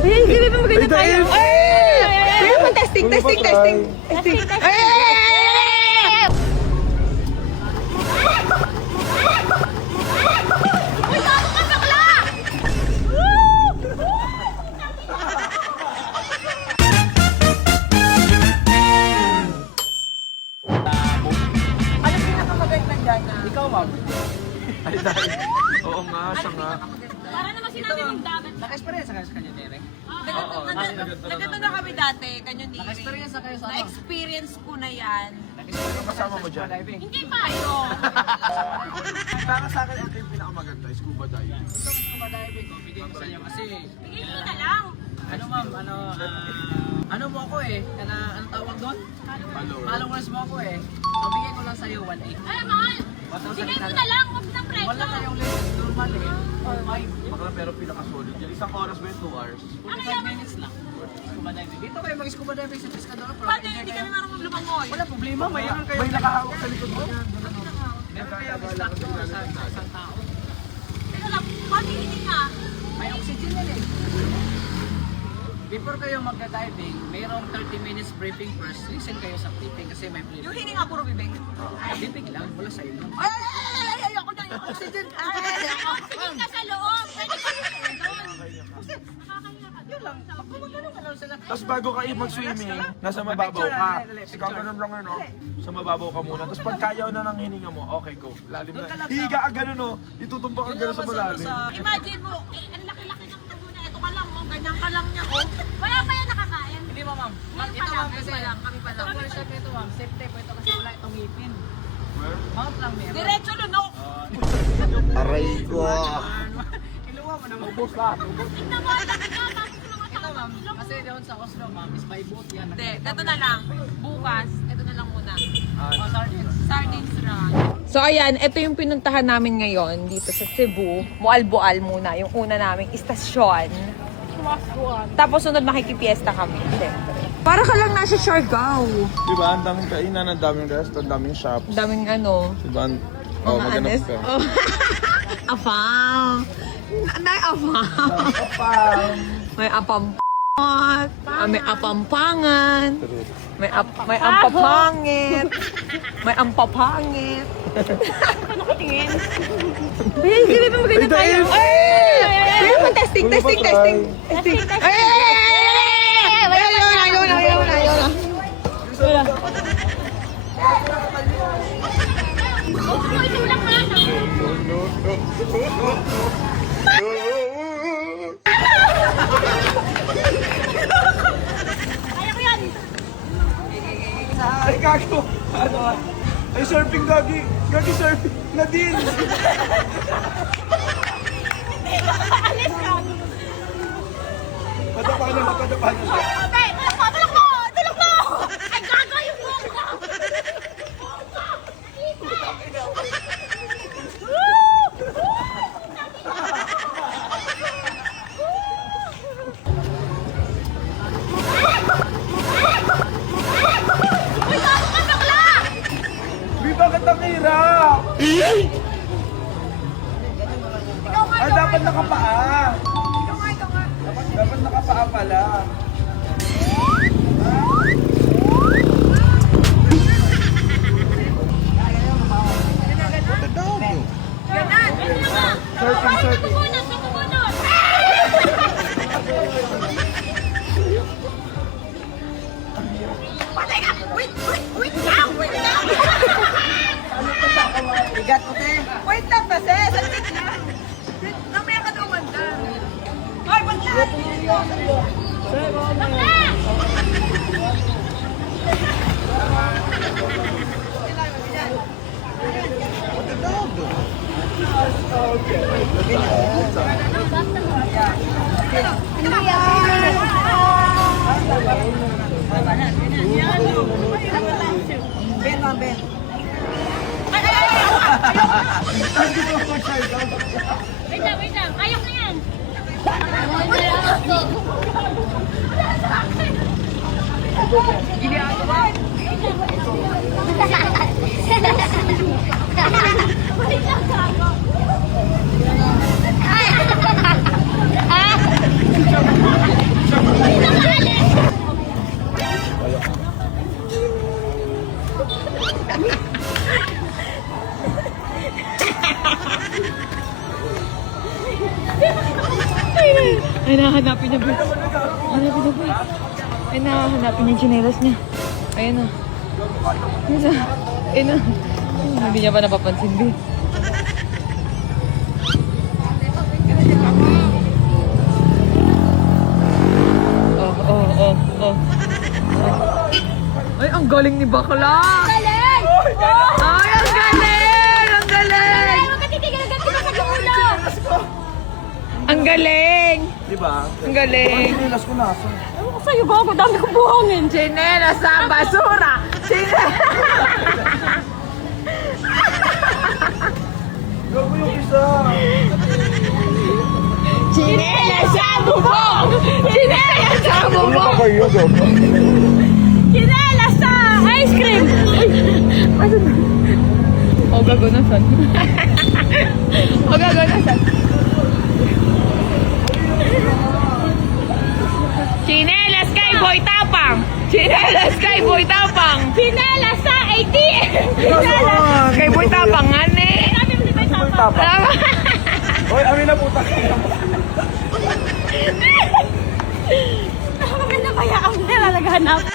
Ay, hindi ba maganda tayo? Ay! Testing! Ano pinakamaganda dyan? Ikaw, ma'am. Ay, dahil. Oo nga, siya nga. Para naman sinabi mong dagat. Naka-experience ka sa kanya, Derek? Nagkito na kami dati, kanyo ni Naka-experience na kayo sa ano? Na-experience ko na yan. Ano kasama mo dyan? Diving. Hindi pa ayo. Para sa akin, ang pinakamaganda, scuba diving. Ito, scuba diving ko, bigay ko sa inyo kasi... Bigay mo na lang. Ano, ma'am, ano mo ako eh? Ano tawag doon? Followers mo ako eh. So, bigay ko lang sa'yo 1.8. Ay, mahal. 1,000 Bigay mo na na lang. Huwag ng presyo. Wala kayong limit. Normal eh. 5. Bakla pero pinaka-solid yan. Isang oras ba yung 2 hours? 45 minutes lang. Scuba diving. Dito kayo mag-scuba diving sa Pescador. Paano hindi kami marunong lumangoy? Wala problema. Mayroon kayo. May nakahawak sa likod mo yan. Meron kayo instructor sa isang tao. Teka lang, paano hindi nga? May oxygen yan eh. Before kayo magka-diving, mayroong 30 minutes briefing first. Listen kayo sa briefing kasi may Yung briefing. hininga puro bibig. Briefing lang, wala sa inyo. Ay, ayoko na yung oxygen. Sige ka sa loob. Pwede ka sa doon. Yun lang. Gumagano ka lang sila. Tapos bago ka mag-swimming, nasa mababaw ka. Ikaw ganun lang ano, sa mababaw ka muna. Tapos pag kaya na ng hininga mo, okay go. Lalim na. Higa ka ganun no, itutumpa ka ganun sa malalim. Imagine mo, ang laki-laki ng tubo na ito ka lang, oh, ganyan ka lang niya, oh. Wala pa yan nakakain. Hindi ba ma'am? Kami Ito pa lang, ma'am kami kasi. pa lang, kami pa lang. Ang workshop nito ma'am, safety po ito kasi wala itong ngipin. Mount lang meron. Diretso lunok. Aray ko. Iluwa mo naman. Ubus ba? Tignan mo, ang laki ka. Bakit ko lang Ito ma'am, kasi doon sa Oslo ma'am, is by boat yan. Hindi, ito na lang. Bukas, ito na lang muna. Oh, sardines. Sardines run. So ayan, ito yung pinuntahan namin ngayon dito sa Cebu. Mualboal muna, yung una naming istasyon. Tapos sunod makikipiesta kami, syempre. Para ka lang nasa Siargao. Diba, ang daming kainan, ang daming restaurant, ang daming shops. Daming ano, Diba, mga maghanap anes. ka. Oh. Afam. Afam. Apam. May apampat. May apampangan. May ampapangit. May ampapangit. Ano ka tingin? Hindi ba maganda tayo? Ay! Testing! Ay! Ayun na. Ay, gago. Ano? Ay, surfing, gagi. Gagi, surfing. Nadine. Padapa na. Tulog mo! Ay, gago yung buhok ko! Uy, bakit ang hirap? Ay, dapat nakapaa. Dapat nakapaa pala. Surfing. Bigat ko te. Wait lang kasi, saglit lang. Namaya ka na umanda. Ay, bakla! Ben ma'am, Ben. Wait lang. Ayok na yan. Ah! nahanapin niya, boy. Hanapin niya, boy. Ay, nahanapin niya yung chinelas niya. Ayun na. Ayun na. Ayun na. Hindi niya pa napapansin, boy. Oh. Ay, ang galing ni Bakla! Galing! Ay, ang galing! Ang galing! Huwag ka titigil agad ka sa ulo! Ang galing! Di ba? Ang galing! Pinilas ko nasa. Ewan ko sa'yo, gago. Dami kong buhangin. Chinelas sa basura! Chinelas! Gago yung isa. Chinelas sa bubong! Chinelas sa bubong! kayo, gago? Chinelas sa ice cream! O, gago na san? O, gago na san? Chinelas kay Boy Tapang! Chinelas kay Boy Tapang! Chinelas sa ATM! Kay Boy Tapang, ane! Sabi mo di ba yung tama? Alam mo? Hoy, amin na puta. Maganda kaya ang nilalagahan ako.